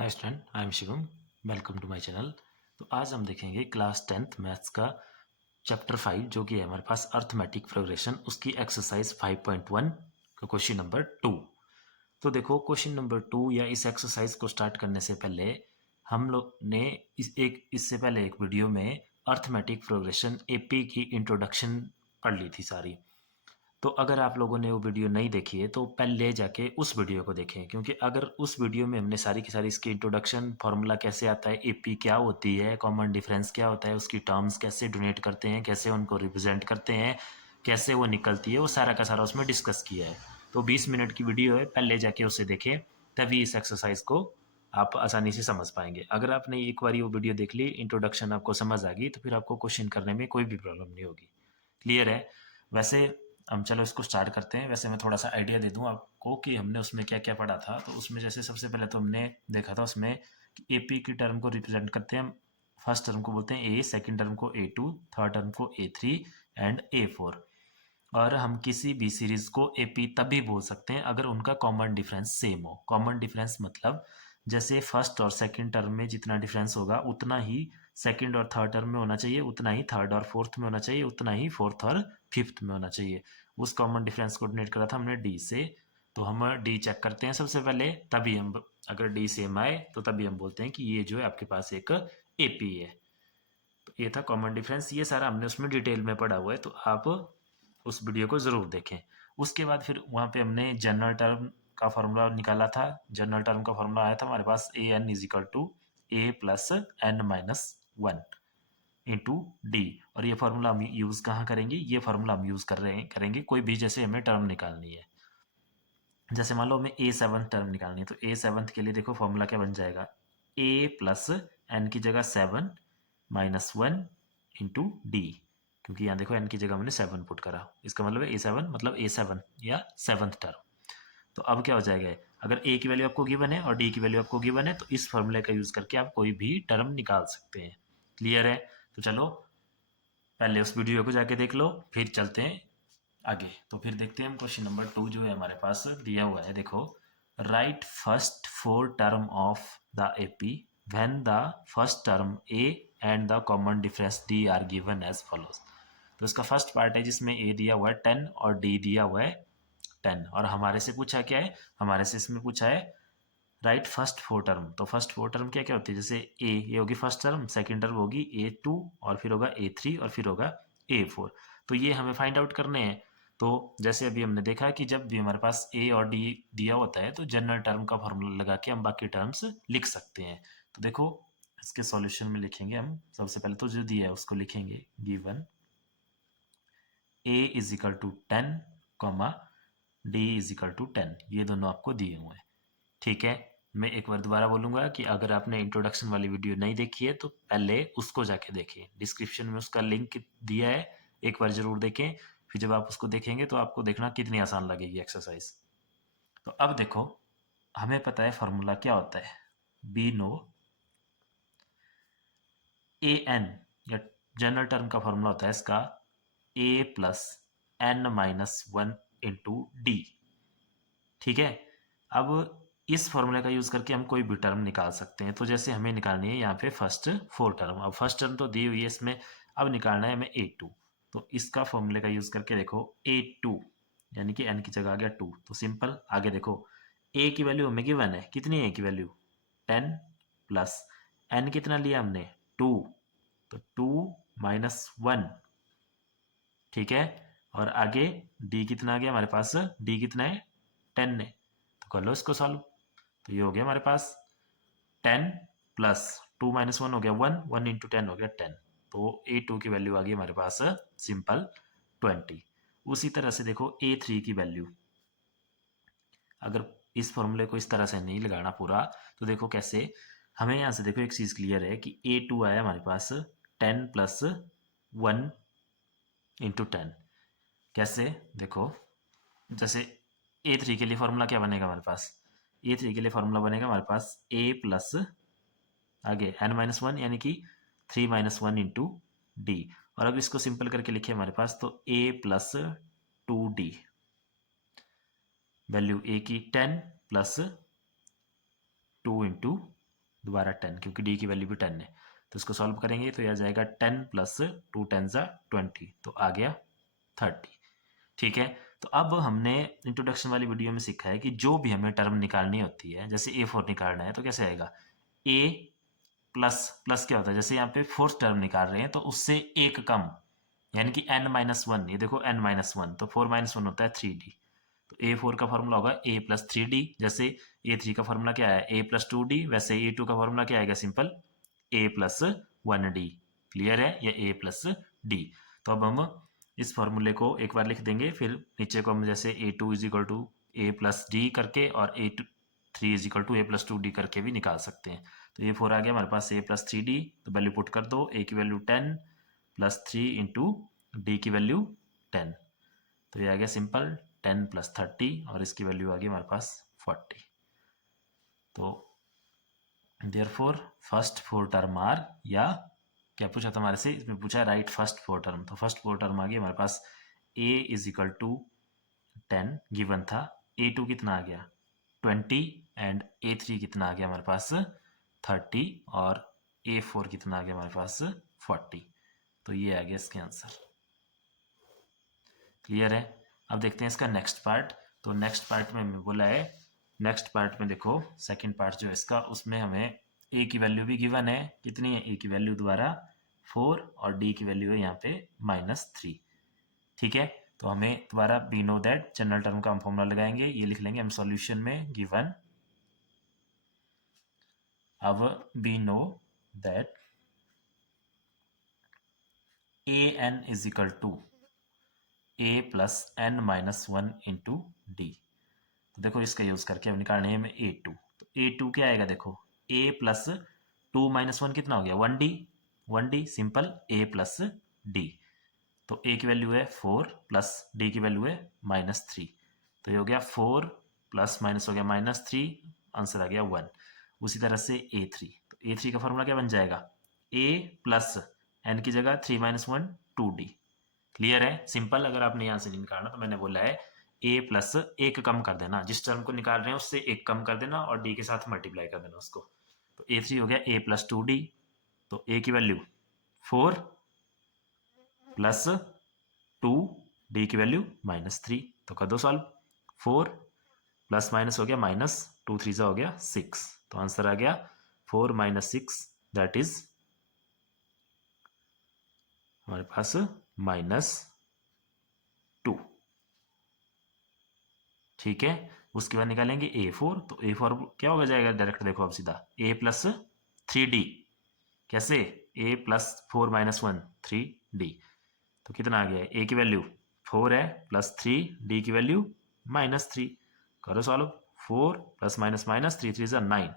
Hi student, I am Shivam. Welcome to my channel. तो आज हम देखेंगे क्लास 10th मैथ्स का चैप्टर 5 जो कि है हमारे पास अर्थमेटिक प्रोग्रेशन, उसकी एक्सरसाइज 5.1 का क्वेश्चन नंबर 2। तो देखो क्वेश्चन नंबर 2 या इस एक्सरसाइज को स्टार्ट करने से पहले हम लोग ने इससे पहले एक वीडियो में अर्थमेटिक प्रोग्रेशन एपी की इंट्रोडक्शन पढ़ ली थी सारी। तो अगर आप लोगों ने वो वीडियो नहीं देखी है तो पहले जाके उस वीडियो को देखें, क्योंकि अगर उस वीडियो में हमने सारी की सारी इसकी इंट्रोडक्शन, फार्मूला कैसे आता है, एपी क्या होती है, कॉमन डिफरेंस क्या होता है, उसकी टर्म्स कैसे डोनेट करते हैं, कैसे उनको रिप्रेजेंट करते हैं, कैसे वो निकलती है, वो सारा का सारा उसमें डिस्कस किया है। तो 20 मिनट की वीडियो है, पहले जाके उसे देखें, तभी इस एक्सरसाइज को आप आसानी से समझ पाएंगे। अगर आपने एक बार वो वीडियो देख ली, इंट्रोडक्शन आपको समझ आ गई, तो फिर आपको क्वेश्चन करने में कोई भी प्रॉब्लम नहीं होगी। क्लियर है? वैसे हम चलो इसको स्टार्ट करते हैं। वैसे मैं थोड़ा सा आइडिया दे दूं आपको कि हमने उसमें क्या क्या पढ़ा था। तो उसमें जैसे सबसे पहले तो हमने देखा था उसमें कि एपी की टर्म को रिप्रेजेंट करते हैं हम। फर्स्ट टर्म को बोलते हैं ए, सेकंड टर्म को A2, थर्ड टर्म को A3 एंड A4। और हम किसी भी सीरीज को एपी तभी बोल सकते हैं अगर उनका कॉमन डिफरेंस सेम हो। कॉमन डिफरेंस मतलब जैसे फर्स्ट और सेकंड टर्म में जितना डिफरेंस होगा उतना ही सेकंड और थर्ड टर्म में होना चाहिए, उतना ही थर्ड और फोर्थ में होना चाहिए, उतना ही फोर्थ और फिफ्थ में होना चाहिए। उस कॉमन डिफरेंस को डिनोट करा था हमने डी से। तो हम डी चेक करते हैं सबसे पहले, तभी हम अगर डी सेम आए तो तभी हम बोलते हैं कि ये जो है आपके पास एक एपी है। तो ये था कॉमन डिफरेंस। ये सारा हमने उसमें डिटेल में पढ़ा हुआ है, तो आप उस वीडियो को ज़रूर देखें। उसके बाद फिर वहाँ पे हमने जनरल टर्म का फार्मूला निकाला था। जनरल टर्म का फार्मूला आया था हमारे पास A N is equal to A plus N minus one into D. और ये फार्मूला हम यूज़ कहाँ करेंगे? ये फार्मूला हम यूज़ करेंगे कोई भी जैसे हमें टर्म निकालनी है। जैसे मान लो हमें ए सेवन्थ टर्म निकालनी है, तो ए सेवन्थ के लिए देखो फॉर्मूला क्या बन जाएगा? ए प्लस एन की जगह 7 माइनस वन इंटू डी। क्योंकि यहाँ देखो एन की जगह मैंने 7 पुट करा, इसका मतलब है A7 मतलब A7 या सेवन्थ टर्म। तो अब क्या हो जाएगा? अगर ए की वैल्यू आपको गिवन है और डी की वैल्यू आपको गिवन है, तो इस फॉर्मूले का यूज़ करके आप कोई भी टर्म निकाल सकते हैं। क्लियर है? तो चलो पहले उस वीडियो को जाके देख लो, फिर चलते हैं आगे। तो फिर देखते हैं हम क्वेश्चन नंबर 2 जो है हमारे पास दिया हुआ है। देखो, write first four term of the AP when the first term A and the common difference D are given as follows. तो इसका फर्स्ट पार्ट है जिसमें ए दिया हुआ है 10 और डी दिया हुआ है 10, और हमारे से पूछा क्या है? हमारे से इसमें पूछा है राइट फर्स्ट फोर टर्म। तो फर्स्ट फोर टर्म क्या क्या होती है? जैसे ए, ये होगी फर्स्ट टर्म, सेकंड टर्म होगी A2, और फिर होगा A3 और फिर होगा A4। तो ये हमें फाइंड आउट करने हैं। तो जैसे अभी हमने देखा कि जब भी हमारे पास ए और डी दिया होता है तो जनरल टर्म का फॉर्मूला लगा के हम बाकी टर्म्स लिख सकते हैं। तो देखो इसके सॉल्यूशन में लिखेंगे हम सबसे पहले, तो जो दिया है उसको लिखेंगे given A is equal to 10 comma D is equal to 10। ये दोनों आपको दिए हुए हैं। ठीक है, मैं एक बार दोबारा बोलूंगा कि अगर आपने इंट्रोडक्शन वाली वीडियो नहीं देखी है तो पहले उसको जाके देखें, डिस्क्रिप्शन में उसका लिंक दिया है, एक बार जरूर देखें। फिर जब आप उसको देखेंगे तो आपको देखना कितनी आसान लगेगी एक्सरसाइज। तो अब देखो, हमें पता है फॉर्मूला क्या होता है। बी नो ए एन, या जनरल टर्म का फॉर्मूला होता है इसका A plus N minus one into D. ठीक है, अब इस फॉर्मूले का यूज करके हम कोई भी टर्म निकाल सकते हैं। तो जैसे हमें निकालनी है यहाँ पे फर्स्ट फोर टर्म, अब फर्स्ट टर्म तो दी हुई है इसमें, अब निकालना है हमें A2। तो इसका फॉर्मूले का यूज करके देखो A2 यानी कि n की जगह आ गया 2, तो सिंपल आगे देखो a की वैल्यू हमें गिवन है, कितनी है a की वैल्यू 10 प्लस n कितना लिया हमने 2, तो 2 माइनस वन। ठीक है, और आगे d कितना आ गया हमारे पास, d कितना है 10 है। तो कर लो इसको सॉल्व। तो ये हो गया हमारे पास 10 प्लस 2 माइनस वन हो गया 1, 1 इंटू 10 हो गया 10। तो A2 की वैल्यू आ गई हमारे पास सिंपल 20। उसी तरह से देखो A3 की वैल्यू, अगर इस फॉर्मूले को इस तरह से नहीं लगाना पूरा, तो देखो कैसे, हमें यहाँ से देखो एक चीज़ क्लियर है कि A2 आया हमारे पास 10 प्लस 1 इंटू 10। कैसे देखो, जैसे A3 के लिए फॉर्मूला क्या बनेगा हमारे पास? A3 के लिए फॉर्मूला बनेगा हमारे पास A प्लस आगे n माइनस वन यानी कि 3 माइनस वन इंटू डी। और अब इसको सिंपल करके लिखे हमारे पास, तो a plus 2d, value a की 10 प्लस 2 इंटू दोबारा 10, क्योंकि डी की वैल्यू भी 10 है। तो इसको सॉल्व करेंगे तो यह आ जाएगा 10 प्लस 2 10 ज़ा 20, तो आ गया 30। ठीक है, तो अब हमने इंट्रोडक्शन वाली वीडियो में सीखा है कि जो भी हमें टर्म निकालनी होती है, जैसे A4 निकालना है तो कैसे आएगा, A प्लस प्लस क्या होता है, जैसे यहाँ पे फोर्थ टर्म निकाल रहे हैं तो उससे एक कम, यानी कि n-1, ये देखो n-1, तो 4-1 होता है 3d। तो A4 का फॉर्मूला होगा A प्लस 3d, जैसे A3 का फॉर्मूला क्या है A प्लस 2d, वैसे A2 का फॉर्मूला क्या आएगा, simple A plus 1d। Clear है, या A प्लस d। तो अब हम इस फॉर्मूले को एक बार लिख देंगे, फिर नीचे को हम जैसे A2 is equal to A plus D करके और A3 is equal to A plus 2d करके भी निकाल सकते हैं। तो ये 4 आ गया हमारे पास A प्लस 3d, तो वैल्यू पुट कर दो, A की वैल्यू 10 प्लस 3 इंटू डी की वैल्यू 10, तो ये आ गया सिंपल 10 प्लस 30 और इसकी वैल्यू आ गई हमारे पास 40। तो देयरफॉर फर्स्ट 4 टर्म आर, या क्या पूछा था हमारे से, इसमें पूछा राइट फर्स्ट 4 टर्म, तो फर्स्ट 4 टर्म आ गई हमारे पास A is equal to 10 given था, A2 कितना आ गया 20 एंड A3 कितना आ गया हमारे पास 30 और A4 कितना आ गया हमारे पास 40। तो ये आ गया इसके आंसर। क्लियर है, अब देखते हैं इसका नेक्स्ट पार्ट। तो नेक्स्ट पार्ट में हमें बोला है, नेक्स्ट पार्ट में देखो सेकंड पार्ट जो है इसका, उसमें हमें A की वैल्यू भी गिवन है, कितनी है A की वैल्यू दोबारा 4 और D की वैल्यू है यहाँ पे -3। ठीक है, तो हमें दोबारा we know that general term का हम फॉर्मूला लगाएंगे, ये लिख लेंगे हम सॉल्यूशन में गिवन। अब we know that an is equal to a plus n-1 into D. तो देखो इसका यूज करके हम निकालने हैं हमें A2, तो A2 क्या आएगा, देखो a प्लस 2-1 कितना हो गया 1d, simple a plus d। तो a की वैल्यू है 4 प्लस d की वैल्यू है -3, तो ये हो गया 4 प्लस माइनस हो गया -3, आंसर आ गया 1। उसी तरह से A3, तो A3 का फॉर्मूला क्या बन जाएगा, a प्लस n की जगह 3-1 2d। क्लियर है, सिंपल। अगर आपने यहाँ से नहीं निकालना तो मैंने बोला है a प्लस एक कम कर देना, जिस टर्म को निकाल रहे हैं उससे एक कम कर देना और d के साथ मल्टीप्लाई कर देना उसको। तो A3 हो गया a प्लस 2d, तो a की वैल्यू 4 प्लस 2, डी की वैल्यू -3, तो कर दो सॉल्व। 4 प्लस माइनस हो गया माइनस, 2 3 हो गया 6, तो आंसर आ गया 4 - 6, दैट इज हमारे पास -2। ठीक है, उसके बाद निकालेंगे A4, तो A4 क्या होगा जाएगा डायरेक्ट, देखो अब सीधा a प्लस 3d, कैसे a प्लस 4-1 3d, तो कितना आ गया, a की वैल्यू 4 है प्लस 3, d की वैल्यू -3, करो सॉल्व। 4 प्लस माइनस माइनस 3 3 ज़ा 9,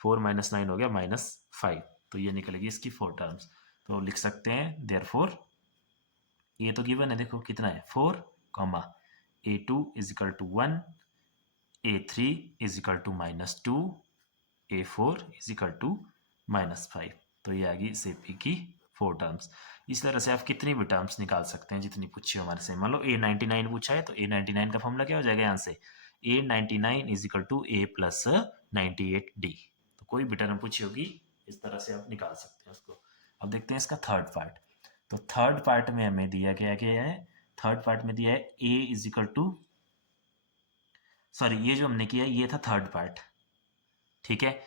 4 - 9 हो गया -5, तो ये निकलेगी इसकी 4 टर्म्स। तो लिख सकते हैं देयरफॉर, ये तो गिवन है, देखो कितना है 4, A2 is equal to 1, A3 is equal to -2, A4 is equal to -5, तो ये आ गई इस AP की 4 टर्म्स। इस तरह से आप कितनी भी टर्म्स निकाल सकते हैं जितनी पूछी हो हमारे से। मान लो A99 पूछा है, तो A99 का फॉर्मूला क्या हो जाएगा यहाँ से, A99 is equal to A plus 98D। तो कोई भी टर्म पूछी होगी इस तरह से आप निकाल सकते हैं उसको। अब देखते हैं इसका थर्ड पार्ट। तो थर्ड पार्ट में हमें दिया गया है, थर्ड पार्ट में दिया है A is equal to, sorry ये जो हमने किया ये था थर्ड पार्ट। ठीक है,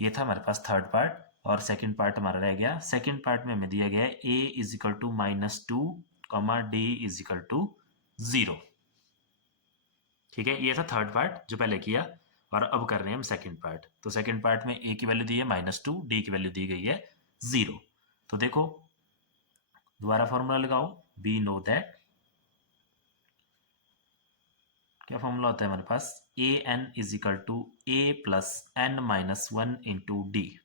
ये था हमारे पास थर्ड पार्ट और सेकंड पार्ट हमारा रह गया। सेकंड पार्ट में हमें दिया गया है a is equal to -2, d is equal to 0। ठीक है, ये था थर्ड पार्ट जो पहले किया, और अब कर रहे हैं हम सेकंड पार्ट। तो सेकंड पार्ट में a की वैल्यू दी है -2, d की वैल्यू दी गई है 0। तो देखो दोबारा फॉर्मूला लगाओ, वी नो दैट, क्या फॉर्मूला होता है हमारे पास, an is equal to a plus n-1 into D.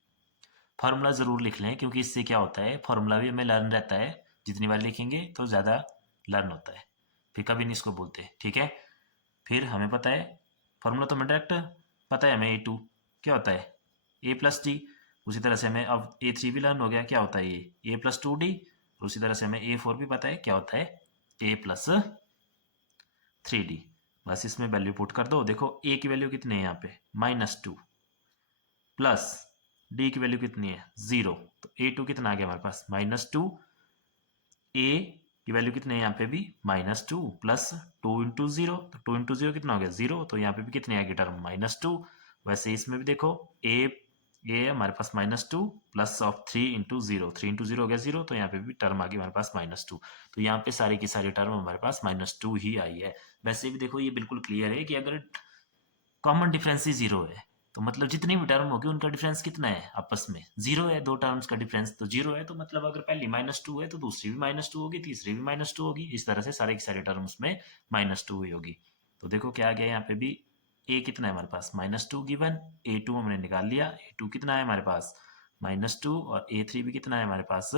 Formula ज़रूर लिख लें, क्योंकि इससे क्या होता है, फार्मूला भी हमें लर्न रहता है, जितनी बार लिखेंगे तो ज़्यादा लर्न होता है, फिर कभी नहीं इसको बोलते। ठीक है, फिर हमें पता है फार्मूला, तो हमें डायरेक्ट पता है हमें A2 क्या होता है a प्लस डी। उसी तरह से हमें अब A3 भी लर्न हो गया क्या होता है ये a प्लस 2d, और उसी तरह से हमें A4 भी पता है क्या होता है a प्लस 3d। बस इसमें वैल्यू पुट कर दो, देखो a की वैल्यू कितनी है यहाँ पे -2 प्लस डी की वैल्यू कितनी है 0, तो A2 कितना आ गया हमारे पास -2, ए की वैल्यू कितनी है यहाँ पे भी -2 प्लस 2 इंटू 0, तो 2 इंटू 0 कितना हो गया 0, तो यहाँ पे भी कितनी आएगी टर्म -2। वैसे इसमें भी देखो ये है हमारे पास -2 प्लस ऑफ 3 इंटू 0, 3 इंटू 0 हो गया 0, तो यहाँ पे भी टर्म आ गई हमारे पास -2। तो यहाँ पे सारी की सारी टर्म हमारे पास -2 ही आई है। वैसे भी देखो ये बिल्कुल क्लियर है कि अगर कॉमन डिफरेंस ही 0 है तो मतलब जितनी भी टर्म होगी उनका डिफरेंस कितना है आपस में 0 है। दो टर्म्स का डिफरेंस तो 0 है, तो मतलब अगर पहली -2 है तो दूसरी भी -2 होगी, तीसरी भी -2 होगी, इस तरह से सारे की सारी टर्म्स में -2 हुई होगी। तो देखो क्या आ गया यहाँ पे भी, a कितना है हमारे पास -2 गिवन, a2 हमने निकाल लिया, a2 कितना है हमारे पास -2, और a3 भी कितना है हमारे पास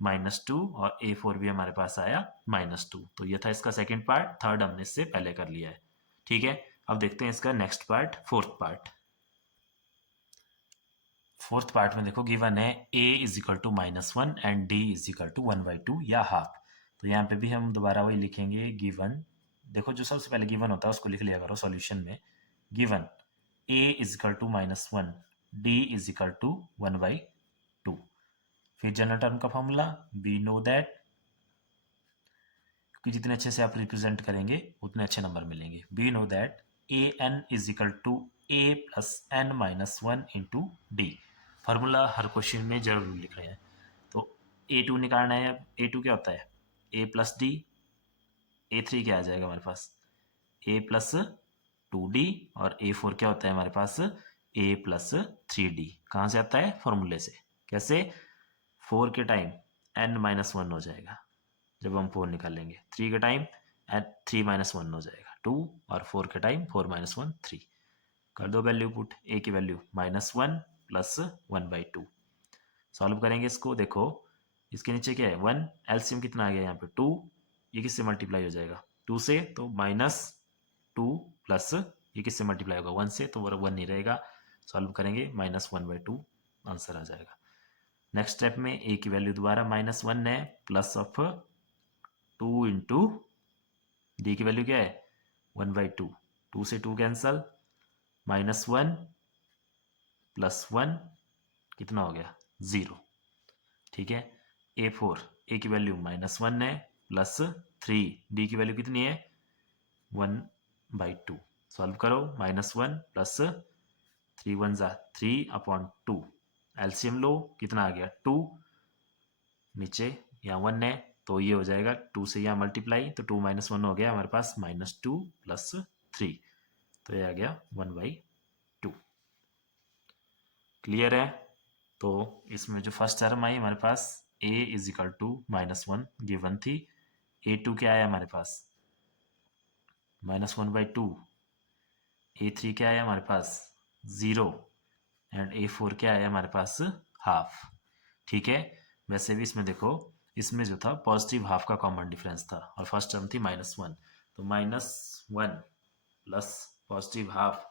-2, और a4 भी हमारे पास आया -2। तो ये था इसका सेकेंड पार्ट, थर्ड हमने इससे पहले कर लिया है। ठीक है, अब देखते हैं इसका next part, fourth part. Fourth part में देखो गिवन है a is equal to -1 and d is equal to 1/2 या हाफ। तो यहाँ पे भी हम दोबारा वही लिखेंगे गिवन, देखो जो सबसे पहले गिवन होता है उसको लिख लिया करो सॉल्यूशन में। Given a is equal to -1, d is equal to 1/2। फिर जनरल टर्म का फॉर्मूला वी नो दैट, क्योंकि जितने अच्छे से आप रिप्रेजेंट करेंगे उतने अच्छे नंबर मिलेंगे। We know that A N is equal to a plus n minus 1 into D. Formula हर क्वेश्चन में जरूर लिख रहे हैं। तो a2 निकालना है, अब a2 क्या होता है a प्लस डी, a3 क्या आ जाएगा हमारे पास a प्लस 2d, और a4 क्या होता है हमारे पास a प्लस 3d। कहाँ से आता है फॉर्मूले से, कैसे 4 के टाइम n माइनस 1 हो जाएगा जब हम 4 निकालेंगे, 3 के टाइम 3 माइनस 1 हो जाएगा 2, और 4 के टाइम 4 माइनस 1 3। कर दो वैल्यू पुट, a की वैल्यू -1 प्लस 1/2। सॉल्व करेंगे इसको, देखो इसके नीचे क्या है 1, एलसीएम कितना आ गया यहाँ पे 2, ये किससे मल्टीप्लाई हो जाएगा 2 से, तो -2 प्लस ये किससे मल्टीप्लाई होगा 1 से, तो वो 1 नहीं रहेगा। सॉल्व करेंगे -1/2 आंसर आ जाएगा। नेक्स्ट स्टेप में a की वैल्यू दोबारा -1 है, प्लस ऑफ 2 इंटू डी की वैल्यू क्या है 1/2, 2 से 2 कैंसल, -1 प्लस 1 कितना हो गया 0। ठीक है, a4 a की वैल्यू -1 है, प्लस 3 d की वैल्यू कितनी है 1/2। सॉल्व करो, -1 प्लस 3 1 जा 3/2, एलसीएम लो कितना आ गया 2, नीचे यहाँ 1 है तो ये हो जाएगा 2 से यहाँ मल्टीप्लाई, तो 2 माइनस 1 हो गया हमारे पास -2 प्लस 3, तो ये आ गया 1/2। क्लियर है। तो इसमें जो फर्स्ट टर्म आई हमारे पास a is equal to -1 given थी, a2 क्या आया हमारे पास -1/2, a3 क्या आया हमारे पास 0, एंड a4 क्या आया हमारे पास हाफ। ठीक है, वैसे भी इसमें देखो इसमें जो था पॉजिटिव हाफ का कॉमन डिफरेंस था, और फर्स्ट टर्म थी -1, तो -1 plus positive half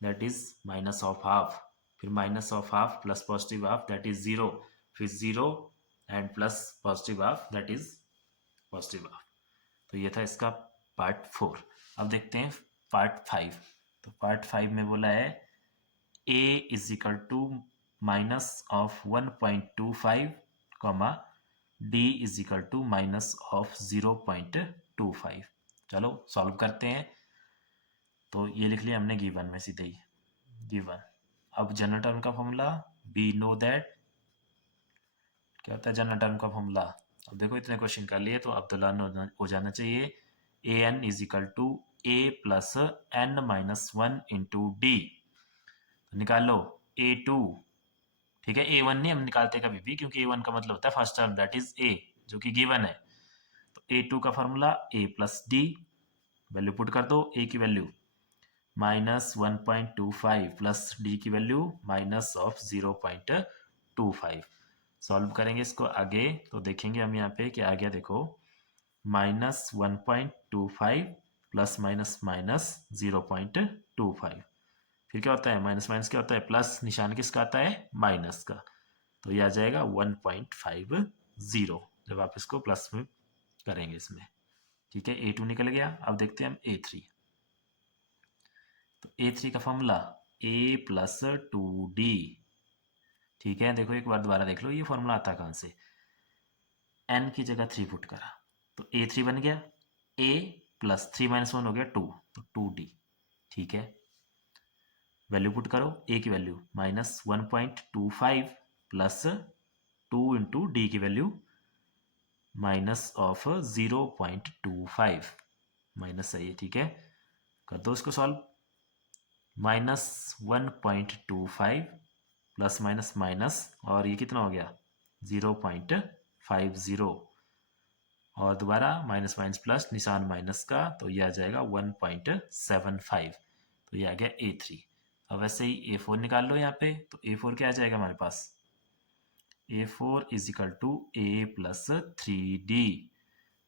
that is minus of half, फिर minus of half plus positive half that is 0, फिर 0 and plus positive half that is positive half. तो ये था इसका पार्ट 4। अब देखते हैं पार्ट 5। तो पार्ट 5 में बोला है a is equal to minus of 1.25 comma d is equal to minus of 0.25। चलो सॉल्व करते हैं। तो ये लिख लिया हमने गिवन में सीधे ही, गिवन। अब जनरल टर्म का फॉर्मूला वी नो दैट, क्या होता है जनरल टर्म का फॉर्मूला। अब देखो इतने क्वेश्चन कर लिए तो अब तो लर्न हो जाना चाहिए। A N is equal to A plus n minus 1 into D. निकाल लो a2, ठीक है a1 नहीं हम निकालते कभी भी, क्योंकि a1 का मतलब होता है first term that is a जो कि गिवन है। तो a2 का formula a plus D, value put कर दो, a की वैल्यू -1.25 प्लस डी की वैल्यू माइनस ऑफ 0.25। सॉल्व करेंगे इसको आगे तो देखेंगे हम यहाँ पे क्या आ गया, देखो -1.25 प्लस माइनस माइनस 0.25, फिर क्या होता है माइनस माइनस क्या होता है प्लस, निशान किसका आता है माइनस का, तो ये आ जाएगा 1.50 जब आप इसको प्लस में करेंगे इसमें। ठीक है, a2 निकल गया। अब देखते हैं हम a3। तो a3 का फॉर्मूला a प्लस 2d ठीक है, देखो एक बार दोबारा देख लो ये फॉर्मूला आता कहाँ से। n की जगह 3 पुट करा तो a3 बन गया, a प्लस 3 माइनस 1 हो गया 2, तो 2d। ठीक है, वैल्यू पुट करो, a की वैल्यू -1.25 प्लस 2 इंटू डी की वैल्यू माइनस ऑफ 0.25 माइनस है ये। ठीक है, कर दो इसको सॉल्व। -1.25 प्लस माइनस माइनस और ये कितना हो गया 0.50 और दोबारा माइनस माइनस प्लस निशान माइनस का, तो ये आ जाएगा 1.75, तो ये आ गया a3। अब वैसे ही a4 निकाल लो यहाँ पे, तो a4 क्या आ जाएगा हमारे पास, a4 is equal to a plus 3d।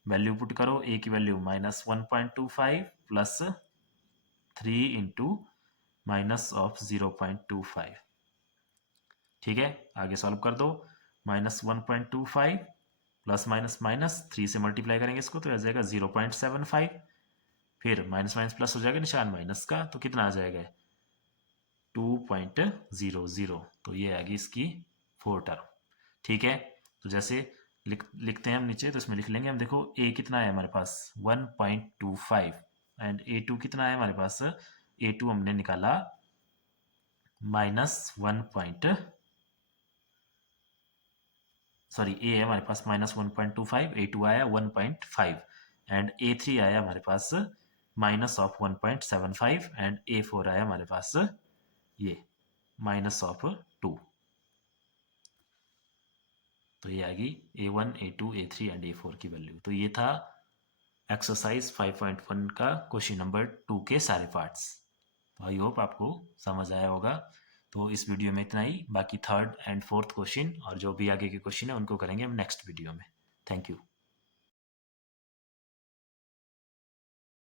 Value put करो, a की value -1.25 plus 3 into minus of 0.25। ठीक है, आगे सॉल्व कर दो, -1.25 प्लस माइनस माइनस 3 से मल्टीप्लाई करेंगे इसको तो आ जाएगा 0.75, फिर माइनस माइनस प्लस हो जाएगा निशान माइनस का, तो कितना आ जाएगा 2.00, तो ये आ गई इसकी 4 टर्म। ठीक है, तो जैसे लिखते हैं हम नीचे, तो इसमें लिख लेंगे हम। देखो a कितना है हमारे पास 1.25 एंड a2 कितना है हमारे पास, a2 हमने निकाला a है हमारे पास -1.25, a2 आया 1.5 एंड a3 आया हमारे पास माइनस ऑफ 1.75 एंड a4 आया हमारे पास ये माइनस ऑफ 2। तो ये आएगी a1 a2 a3 and a4 की वैल्यू। तो ये था एक्सरसाइज 5.1 का क्वेश्चन नंबर 2 के सारे पार्ट्स। तो आई होप आपको समझ आया होगा। तो इस वीडियो में इतना ही, बाकी थर्ड एंड फोर्थ क्वेश्चन और जो भी आगे के क्वेश्चन है उनको करेंगे हम नेक्स्ट वीडियो में। Thank you.